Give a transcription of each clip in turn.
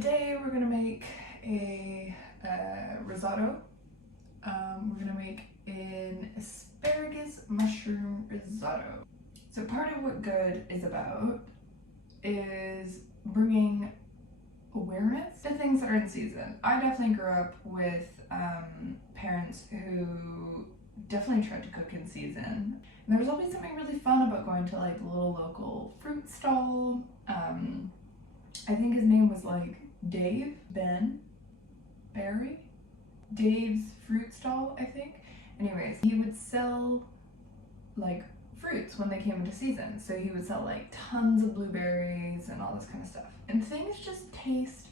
Today we're gonna make a risotto. We're gonna make an asparagus mushroom risotto. So part of what good is about is bringing awareness to things that are in season. I definitely grew up with parents who definitely tried to cook in season. And there was always something really fun about going to like a little local fruit stall. I think his name was like Dave's fruit stall, I think. Anyways, he would sell like fruits when they came into season. So he would sell like tons of blueberries and all this kind of stuff. And things just taste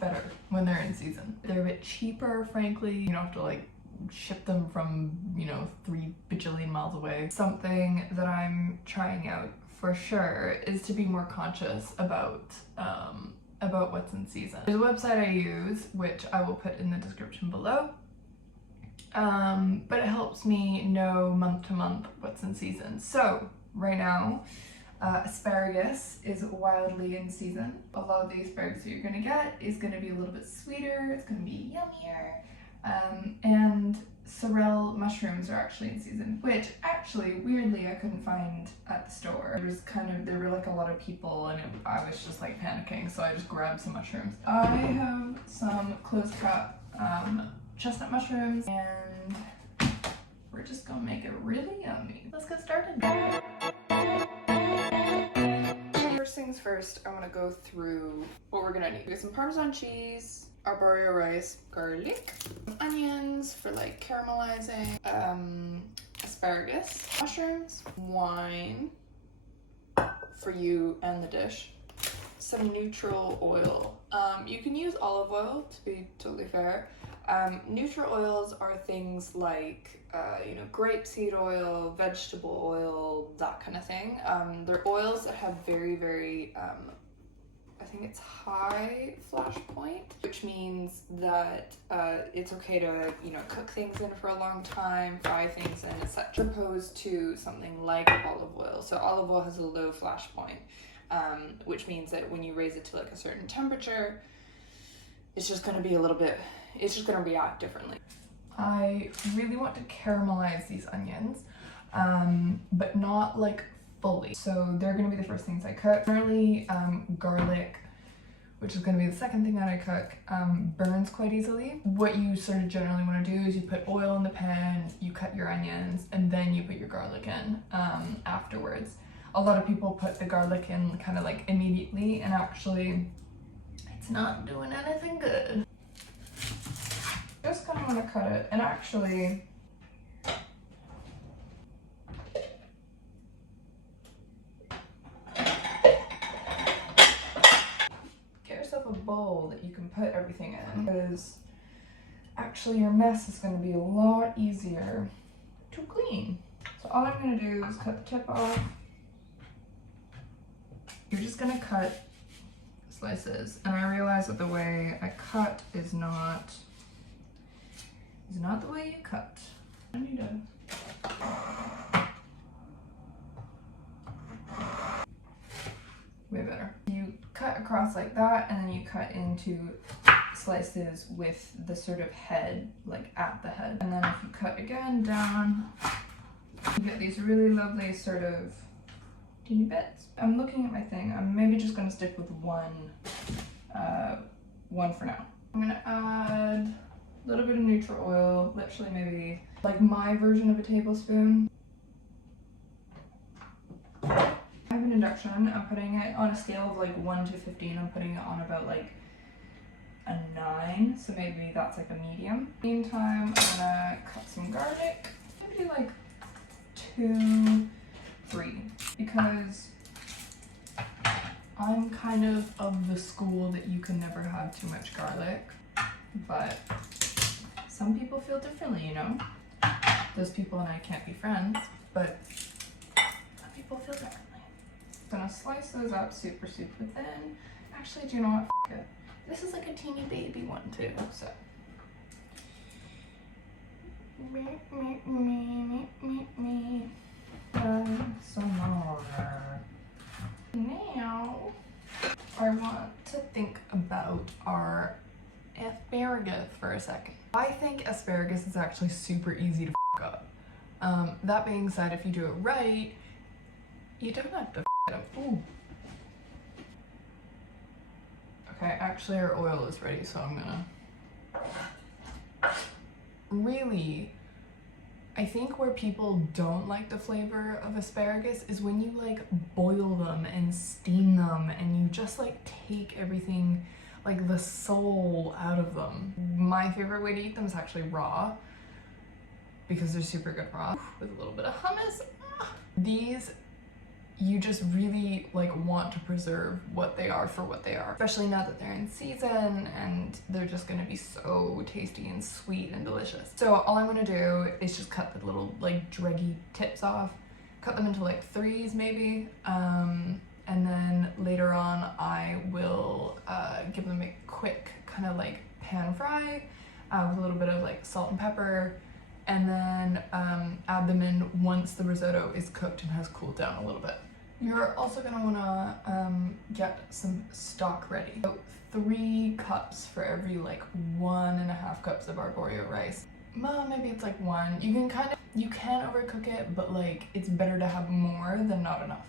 better when they're in season. They're a bit cheaper, frankly. You don't have to like ship them from, 3 bajillion miles away. Something that I'm trying out for sure is to be more conscious about what's in season. There's a website I use, which I will put in the description below. But it helps me know month to month what's in season. So right now, asparagus is wildly in season. A lot of the asparagus that you're gonna get is gonna be a little bit sweeter, it's gonna be yummier. And sorrel mushrooms are actually in season, which actually, weirdly, I couldn't find at the store. There were like a lot of people and I was just like panicking, so I just grabbed some mushrooms. I have some closed cup chestnut mushrooms and we're just gonna make it really yummy. Let's get started. First things first, I wanna go through what we're gonna need. We have some Parmesan cheese, arborio rice, garlic, onions for like caramelizing, asparagus, mushrooms, wine for you and the dish, some neutral oil. You can use olive oil, to be totally fair. Neutral oils are things like grapeseed oil, vegetable oil, that kind of thing. They're oils that have very, very I think it's high flash point, which means that it's okay to cook things in for a long time, fry things in, etc. Opposed to something like olive oil. So olive oil has a low flash point, which means that when you raise it to like a certain temperature, it's just going to be it's just going to react differently. I really want to caramelize these onions, but not like fully. So they're going to be the first things I cook. Generally, garlic, which is going to be the second thing that I cook, burns quite easily. What you sort of generally want to do is you put oil in the pan, you cut your onions, and then you put your garlic in afterwards. A lot of people put the garlic in kind of like immediately, and actually it's not doing anything good. Just kind of want to cut it, and actually a bowl that you can put everything in, because actually your mess is going to be a lot easier to clean. So all I'm going to do is cut the tip off. You're just going to cut slices, and I realize that the way I cut is not the way you cut. I need to way better. You cut across like that, and then you cut into slices with the sort of head, like at the head. And then if you cut again down, you get these really lovely sort of teeny bits. I'm looking at my thing. I'm maybe just gonna stick with one for now. I'm gonna add a little bit of neutral oil, literally maybe like my version of a tablespoon. I have an induction. I'm putting it on a scale of like 1 to 15. I'm putting it on about like a 9, so maybe that's like a medium. Meantime, I'm gonna cut some garlic. Maybe do like 2, 3, because I'm kind of the school that you can never have too much garlic, but some people feel differently, Those people and I can't be friends, but some people feel differently. I'm gonna slice those up super, super thin. Actually, do you know what? F it. This is like a teeny baby one too, so. Some more. Now, I want to think asparagus for a second. I think asparagus is actually super easy to f up. That being said, if you do it right, you don't have to f it up. Ooh. Okay, actually our oil is ready, so I'm gonna... Really, I think where people don't like the flavor of asparagus is when you like boil them and steam them and you just like take everything, like the soul out of them. My favorite way to eat them is actually raw because they're super good raw with a little bit of hummus. These, you just really like want to preserve what they are for what they are, especially now that they're in season and they're just gonna be so tasty and sweet and delicious. So all I'm gonna do is just cut the little like dreggy tips off, cut them into like threes maybe, and then later on I will give them a quick kind of like pan fry with a little bit of like salt and pepper, and then add them in once the risotto is cooked and has cooled down a little bit. You're also gonna wanna get some stock ready. So 3 cups for every like 1.5 cups of arborio rice. Well, maybe it's like 1. You can overcook it, but like it's better to have more than not enough.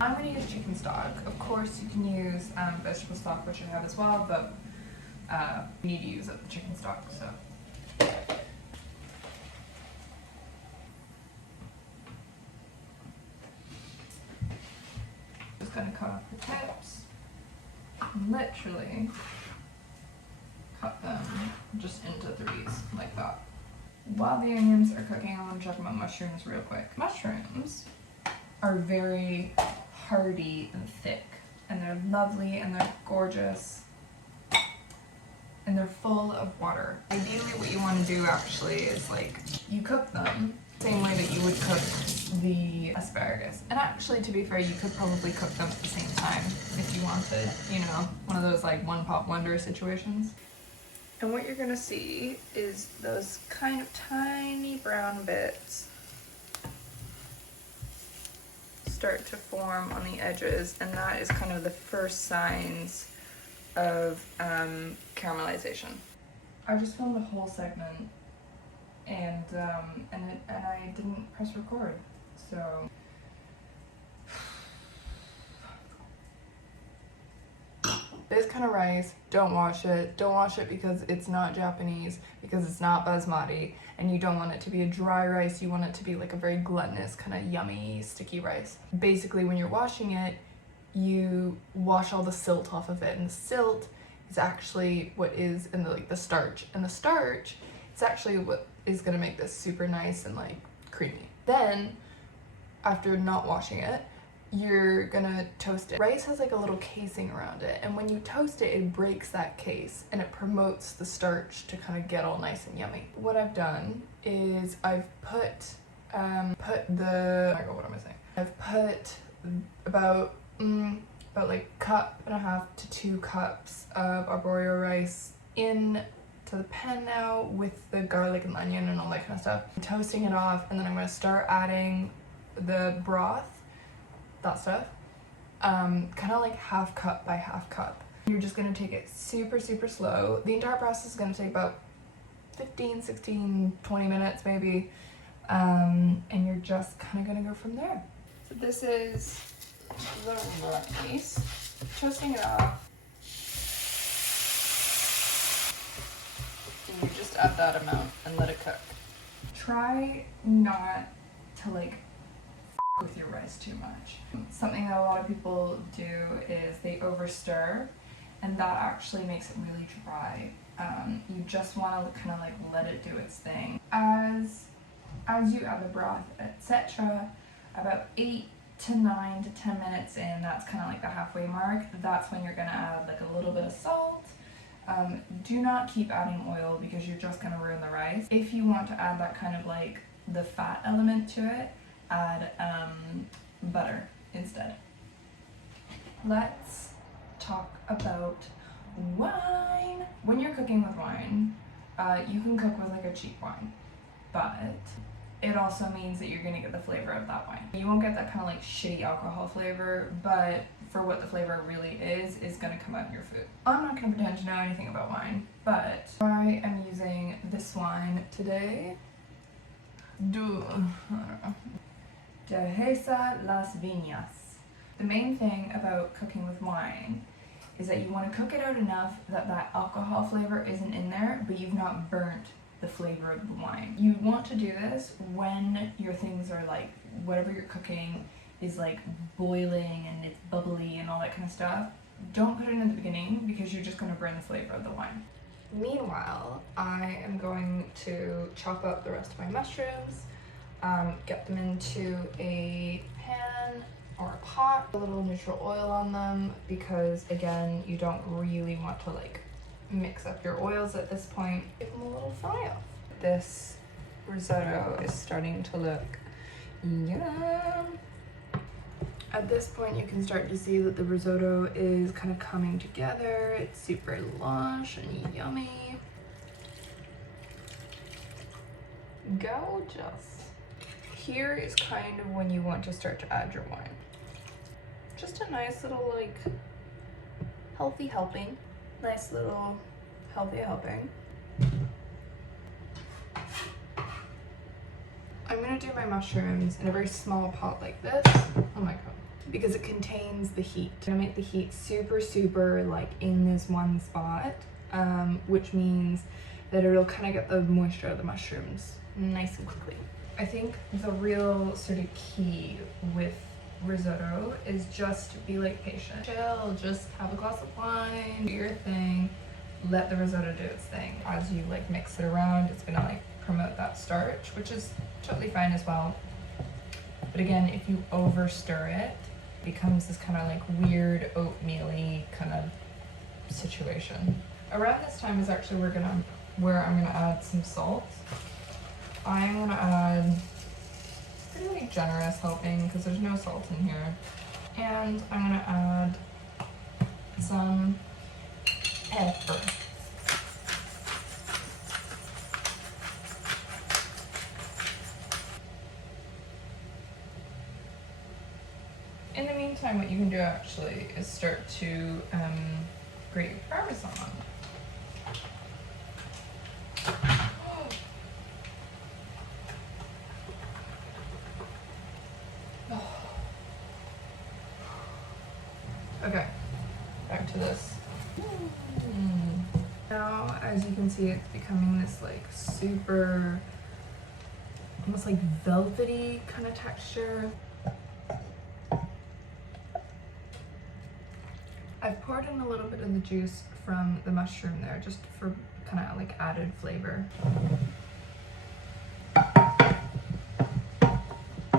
I'm going to use chicken stock. Of course you can use vegetable stock, which I have as well, but you need to use the chicken stock, so. Just going to cut off the tips, literally cut them just into threes like that. While the onions are cooking, I want to talk about mushrooms real quick. Mushrooms are very hearty and thick, and they're lovely and they're gorgeous and they're full of water. Ideally what you want to do actually is like you cook them the same way that you would cook the asparagus, and actually to be fair you could probably cook them at the same time if you wanted, you know, one of those like one pot wonder situations. And what you're gonna see is those kind of tiny brown bits start to form on the edges, and that is kind of the first signs of caramelization. I just filmed the whole segment and I didn't press record, so this kind of rice, don't wash it. Don't wash it because it's not Japanese, because it's not basmati, and you don't want it to be a dry rice. You want it to be like a very gluttonous, kind of yummy, sticky rice. Basically, when you're washing it, you wash all the silt off of it, and the silt is actually what is in the starch, and the starch is actually what is gonna make this super nice and like creamy. Then, after not washing it, you're gonna toast it. Rice has like a little casing around it, and when you toast it, it breaks that case and it promotes the starch to kind of get all nice and yummy. What I've done is I've put about like 1.5 to 2 cups of arborio rice in to the pan now with the garlic and onion and all that kind of stuff. I'm toasting it off, and then I'm gonna start adding the broth, that stuff, kind of like 1/2 cup by 1/2 cup. You're just gonna take it super, super slow. The entire process is gonna take about 15, 16, 20 minutes maybe, and you're just kind of gonna go from there. So this is the rice, toasting it off, and you just add that amount and let it cook. Try not to like with your rice too much. Something that a lot of people do is they over stir, and that actually makes it really dry. You just want to kind of like let it do its thing. As you add the broth, etc., about 8 to 9 to 10 minutes in, that's kind of like the halfway mark, that's when you're gonna add like a little bit of salt. Do not keep adding oil because you're just gonna ruin the rice. If you want to add that kind of like the fat element to it, add butter instead. Let's talk about wine. When you're cooking with wine, you can cook with like a cheap wine, but it also means that you're gonna get the flavor of that wine. You won't get that kind of like shitty alcohol flavor, but for what the flavor really is gonna come out in your food. I'm not gonna pretend to know anything about wine, but I am using this wine today. Dehesa Las Viñas. The main thing about cooking with wine is that you want to cook it out enough that that alcohol flavor isn't in there, but you've not burnt the flavor of the wine. You want to do this when your things are like, whatever you're cooking is like boiling and it's bubbly and all that kind of stuff. Don't put it in the beginning because you're just going to burn the flavor of the wine. Meanwhile, I am going to chop up the rest of my mushrooms, get them into a pan or a pot, a little neutral oil on them, because again, you don't really want to like mix up your oils at this point. Give them a little fry off. This risotto is starting to look yum. At this point, you can start to see that the risotto is kind of coming together. It's super lush and yummy. Gorgeous. Here is kind of when you want to start to add your wine. Just a nice little like healthy helping. Nice little healthy helping. I'm gonna do my mushrooms in a very small pot like this. Oh my god. Because it contains the heat. I'm gonna make the heat super like in this one spot, which means that it'll kind of get the moisture of the mushrooms nice and quickly. I think the real sort of key with risotto is just to be like patient. Chill, just have a glass of wine, do your thing, let the risotto do its thing. As you like mix it around, it's gonna like promote that starch, which is totally fine as well. But again, if you over stir it, it becomes this kind of like weird oatmeal-y kind of situation. Around this time is actually where I'm gonna add some salt. I'm gonna add pretty like generous helping because there's no salt in here. And I'm gonna add some pepper. In the meantime, what you can do actually is start to grate your Parmesan. Okay, back to this. Now, as you can see, it's becoming this like super, almost like velvety kind of texture. I've poured in a little bit of the juice from the mushroom there, just for kind of like added flavor.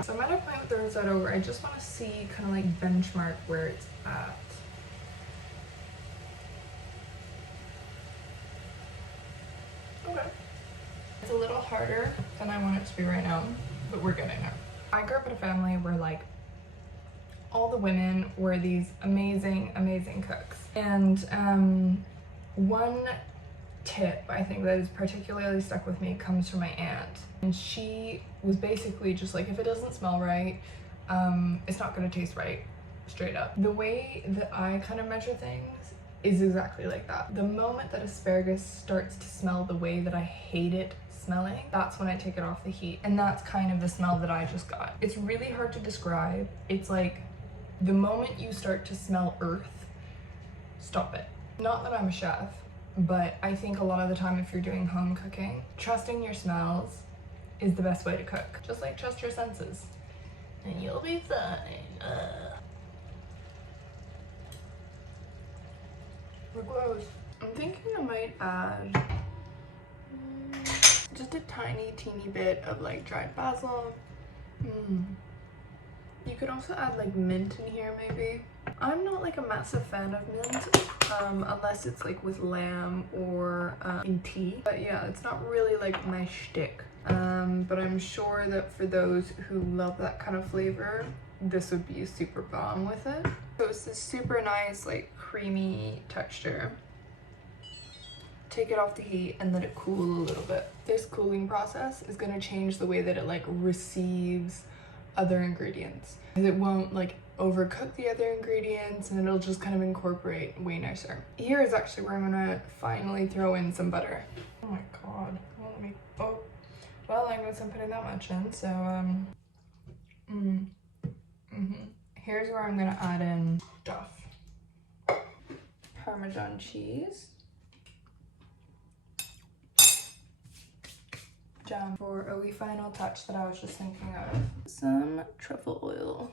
So I'm at a point with the risotto where I just want to see kind of like benchmark where it's at. Okay. It's a little harder than I want it to be right now, but we're getting there. I grew up in a family where like all the women were these amazing cooks. And one tip I think that is particularly stuck with me comes from my aunt. And she was basically just like, if it doesn't smell right, it's not gonna taste right, straight up. The way that I kind of measure things is exactly like that. The moment that asparagus starts to smell the way that I hate it smelling, that's when I take it off the heat. And that's kind of the smell that I just got. It's really hard to describe. It's like the moment you start to smell earth, stop it. Not that I'm a chef, but I think a lot of the time if you're doing home cooking, trusting your smells is the best way to cook. Just like trust your senses and you'll be fine. We're close. I'm thinking I might add just a tiny teeny bit of like dried basil. You could also add like mint in here maybe. I'm not like a massive fan of mint, unless it's like with lamb or in tea. But yeah, it's not really like my shtick. But I'm sure that for those who love that kind of flavor, this would be a super bomb with it. So it's this super nice like creamy texture. Take it off the heat and let it cool a little bit. This cooling process is gonna change the way that it like receives other ingredients. It won't like overcook the other ingredients and it'll just kind of incorporate way nicer. Here is actually where I'm gonna finally throw in some butter. Oh my god, let me, oh. Well, I guess I'm putting that much in, so here's where I'm gonna add in stuff. Parmesan cheese. Jam for a wee final touch that I was just thinking of. Some truffle oil.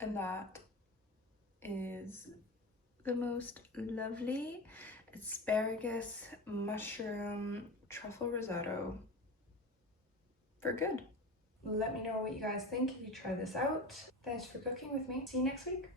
And that is the most lovely asparagus mushroom truffle risotto for good. Let me know what you guys think if you try this out. Thanks for cooking with me. See you next week.